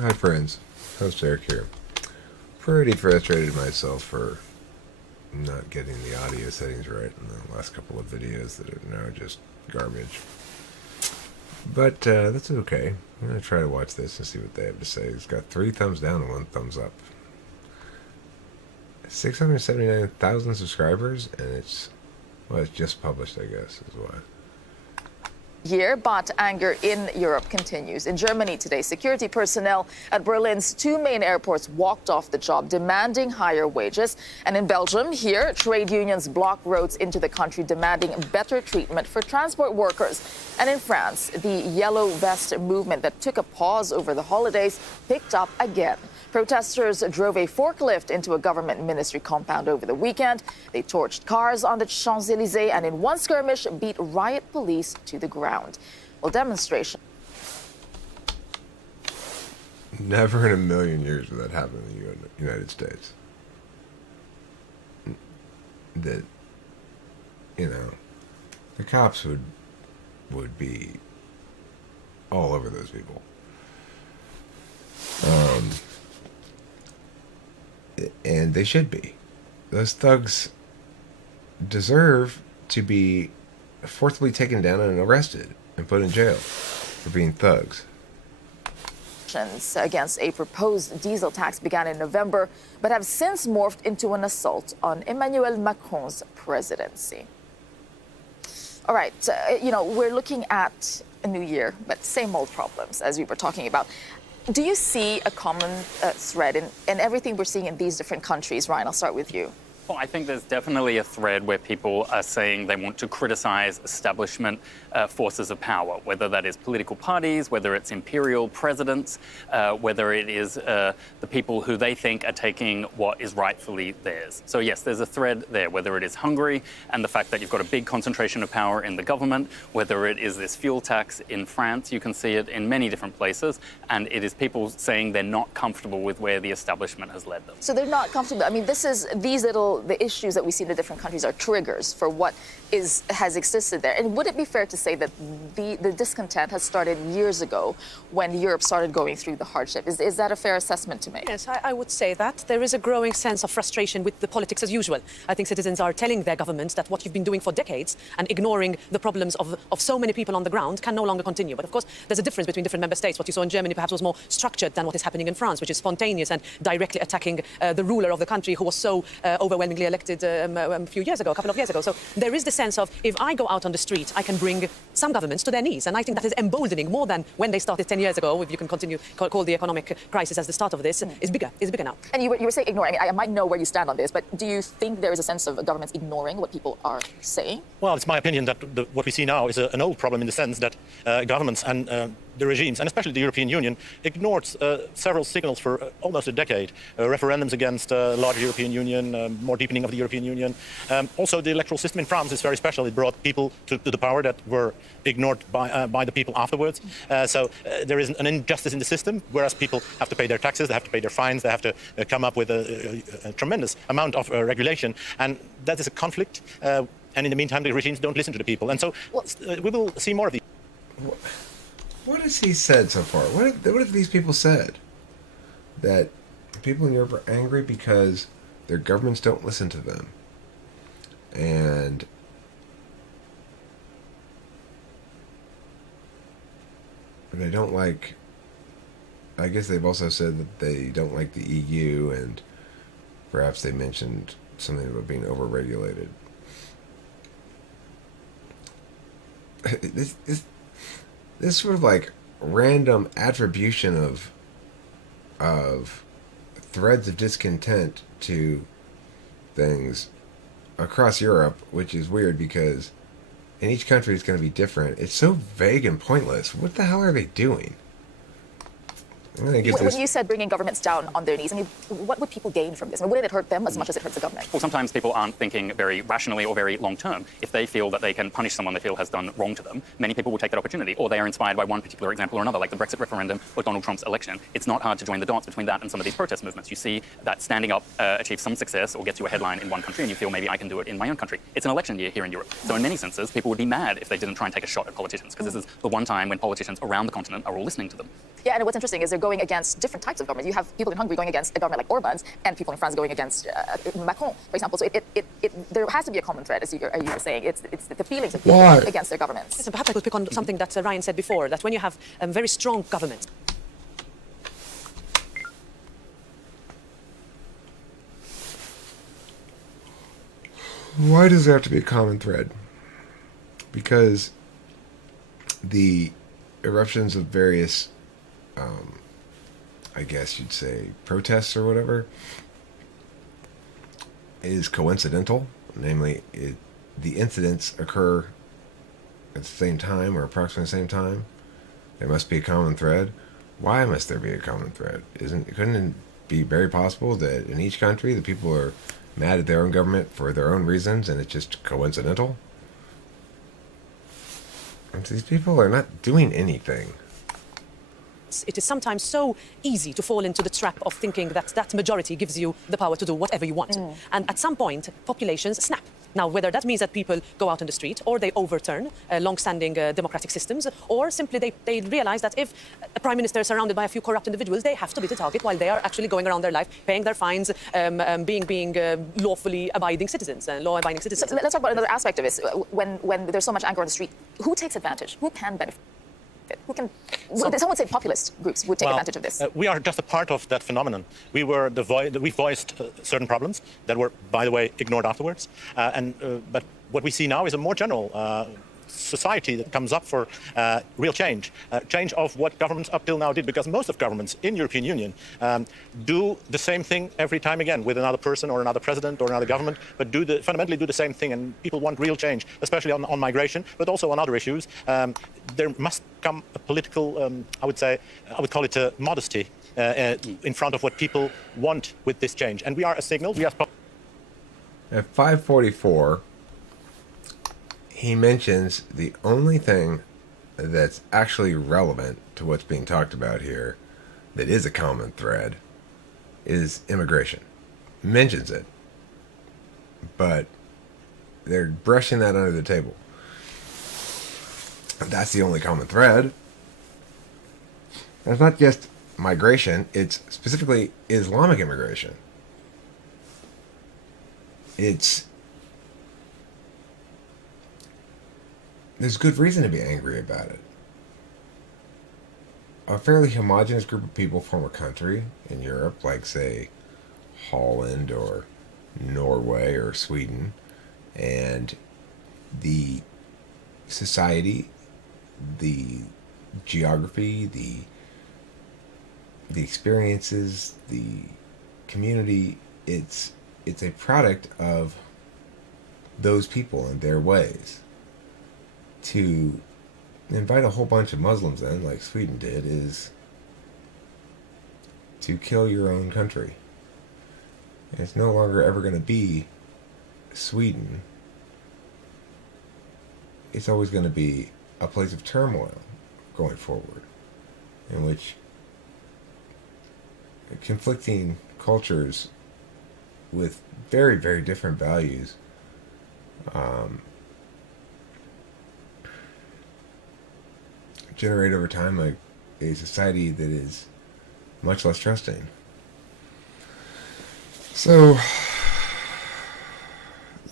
Hi friends, host Eric here. Pretty frustrated myself for not getting the audio settings right in the last couple of videos that are now just garbage. But that's okay. I'm going to try to watch this and see what they have to say. It's got 3 thumbs down and 1 thumbs up. 679,000 subscribers, and it's just published, I guess, is why. Year, but anger in Europe continues. In Germany today, security personnel at Berlin's 2 main airports walked off the job, demanding higher wages. And in Belgium, here, trade unions block roads into the country, demanding better treatment for transport workers. And in France, the yellow vest movement that took a pause over the holidays picked up again. Protesters drove a forklift into a government ministry compound over the weekend. They torched cars on the Champs-Élysées and in one skirmish beat riot police to the ground. Well, demonstration. Never in a million years would that happen in the United States. That, the cops would be all over those people. And they should be. Those thugs deserve to be forcibly taken down and arrested and put in jail for being thugs. Against a proposed diesel tax began in November, but have since morphed into an assault on Emmanuel Macron's presidency. All right, we're looking at a new year, but same old problems, as we were talking about. Do you see a common thread in everything we're seeing in these different countries? Ryan, I'll start with you. Well, I think there's definitely a thread where people are saying they want to criticize establishment forces of power, whether that is political parties, whether it's imperial presidents, whether it is the people who they think are taking what is rightfully theirs. So yes, there's a thread there, whether it is Hungary and the fact that you've got a big concentration of power in the government, whether it is this fuel tax in France, you can see it in many different places, and it is people saying they're not comfortable with where the establishment has led them. So they're not comfortable. I mean, the issues that we see in the different countries are triggers for what has existed there. And would it be fair to say that the discontent has started years ago when Europe started going through the hardship? Is that a fair assessment to make? Yes, I would say that. There is a growing sense of frustration with the politics as usual. I think citizens are telling their governments that what you've been doing for decades and ignoring the problems of so many people on the ground can no longer continue. But of course, there's a difference between different member states. What you saw in Germany perhaps was more structured than what is happening in France, which is spontaneous and directly attacking the ruler of the country who was so overwhelmingly elected a couple of years ago. So there is the sense of, if I go out on the street, I can bring some governments to their knees. And I think that is emboldening more than when they started 10 years ago, if you can continue call the economic crisis as the start of this, is bigger now. And you were saying ignore. I mean, I might know where you stand on this, but do you think there is a sense of governments ignoring what people are saying? Well, it's my opinion that what we see now is an old problem in the sense that governments and the regimes, and especially the European Union, ignored several signals for almost a decade. Referendums against larger European Union, more deepening of the European Union. Also, the electoral system in France is very special. It brought people to the power that were ignored by the people afterwards. So there is an injustice in the system, whereas people have to pay their taxes, they have to pay their fines, they have to come up with a tremendous amount of regulation. And that is a conflict. And in the meantime, the regimes don't listen to the people. And so we will see more of these. What has he said so far? What have these people said? That people in Europe are angry because their governments don't listen to them. And they don't like... I guess they've also said that they don't like the EU, and perhaps they mentioned something about being overregulated. This sort of like random attribution of threads of discontent to things across Europe, which is weird because in each country it's going to be different. It's so vague and pointless. What the hell are they doing? When you said bringing governments down on their knees, I mean, what would people gain from this? I mean, wouldn't it hurt them as much as it hurts the government? Well, sometimes people aren't thinking very rationally or very long-term. If they feel that they can punish someone they feel has done wrong to them, many people will take that opportunity, or they are inspired by one particular example or another, like the Brexit referendum or Donald Trump's election. It's not hard to join the dots between that and some of these protest movements. You see that standing up achieves some success or gets you a headline in one country, and you feel maybe I can do it in my own country. It's an election year here in Europe. So in many senses, people would be mad if they didn't try and take a shot at politicians, because this is the one time when politicians around the continent are all listening to them. Yeah, and what's interesting is they're going against different types of governments. You have people in Hungary going against a government like Orban's, and people in France going against Macron, for example. So there has to be a common thread, as you were saying. It's the feelings of people against their governments. Yes, and perhaps I could pick on something that Ryan said before, that when you have very strong governments, Why does there have to be a common thread? Because the eruptions of various, I guess you'd say, protests or whatever, is coincidental. Namely, the incidents occur at the same time or approximately the same time. There must be a common thread. Why must there be a common thread? Couldn't it be very possible that in each country the people are mad at their own government for their own reasons and it's just coincidental? And these people are not doing anything. it is sometimes so easy to fall into the trap of thinking that that majority gives you the power to do whatever you want. And at some point, populations snap. Now, whether that means that people go out on the street or they overturn long-standing democratic systems, or simply they realize that if a prime minister is surrounded by a few corrupt individuals, they have to be the target while they are actually going around their life, paying their fines, being lawfully abiding citizens, law-abiding citizens. So let's talk about another aspect of this. When there's so much anger on the street, who takes advantage? Who can benefit? Who can? Some would say populist groups would take advantage of this. We are just a part of that phenomenon. We voiced certain problems that were, by the way, ignored afterwards. But what we see now is a more general society that comes up for real change, change of what governments up till now did, because most of governments in European Union do the same thing every time again with another person or another president or another government, but fundamentally do the same thing. And people want real change, especially on migration, but also on other issues. There must come a political, I would call it a modesty in front of what people want with this change. And we are a signal. At 5:44, he mentions the only thing that's actually relevant to what's being talked about here, that is a common thread, is immigration. Mentions it, but they're brushing that under the table. That's the only common thread. And it's not just migration, it's specifically Islamic immigration. There's good reason to be angry about it. A fairly homogenous group of people form a country in Europe, like, say, Holland or Norway or Sweden, and the society, the geography, the experiences, the community, it's a product of those people and their ways. To invite a whole bunch of Muslims in, like Sweden did, is to kill your own country. And it's no longer ever going to be Sweden. It's always going to be a place of turmoil going forward, in which conflicting cultures with very, very different values generate over time a society that is much less trusting. So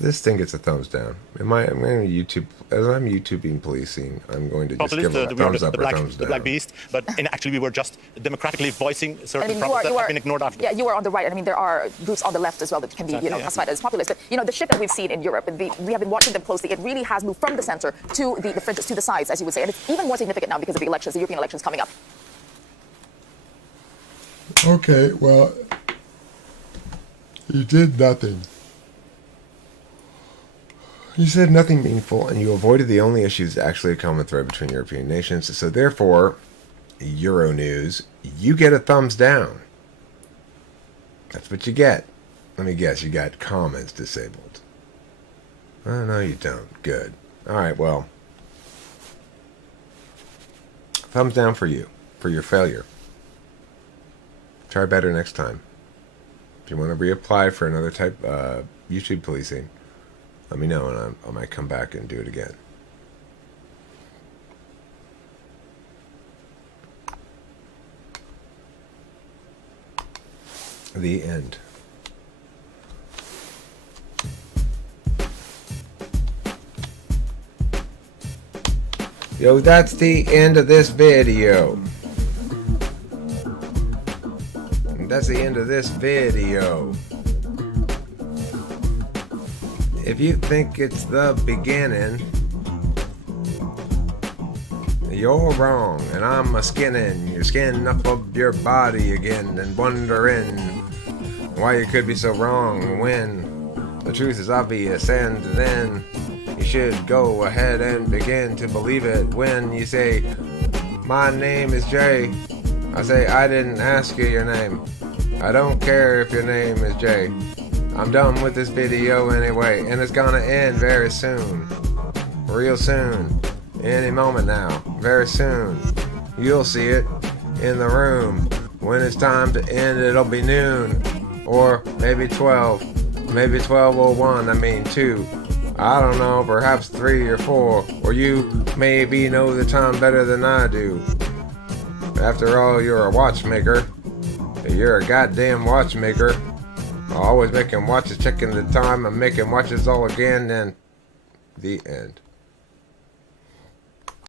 this thing gets a thumbs down. I'm going to YouTube, as I'm YouTubing policing, I'm going to just give them a thumbs up or thumbs down. The black beast, but actually we were just democratically voicing certain problems that have been ignored after. Yeah, you are on the right. I mean, there are groups on the left as well that can be classified as populist. But, the shift that we've seen in Europe, and we have been watching them closely, it really has moved from the center to the fringes, to the sides, as you would say. And it's even more significant now because of the elections, the European elections coming up. Okay, well, you did nothing. You said nothing meaningful, and you avoided the only issues actually a common thread between European nations. So therefore, Euronews, you get a thumbs down. That's what you get. Let me guess, you got comments disabled. Oh, no, you don't. Good. All right, well, thumbs down for you, for your failure. Try better next time. If you want to reapply for another type of YouTube policing, let me know, and I might come back and do it again. The end. Yo, that's the end of this video. That's the end of this video. If you think it's the beginning, you're wrong, and I'm a-skinning your skin up of your body again and wondering why you could be so wrong when the truth is obvious. And then you should go ahead and begin to believe it when you say, my name is Jay. I say, I didn't ask you your name. I don't care if your name is Jay. I'm done with this video anyway, and it's gonna end very soon. Real soon. Any moment now. Very soon. You'll see it in the room. When it's time to end, it'll be noon. Or maybe 12. Maybe 12:01, I mean 2. I don't know, perhaps 3 or 4. Or you maybe know the time better than I do. After all, you're a watchmaker. You're a goddamn watchmaker. Always making watches, checking the time, and making watches all again, and the end.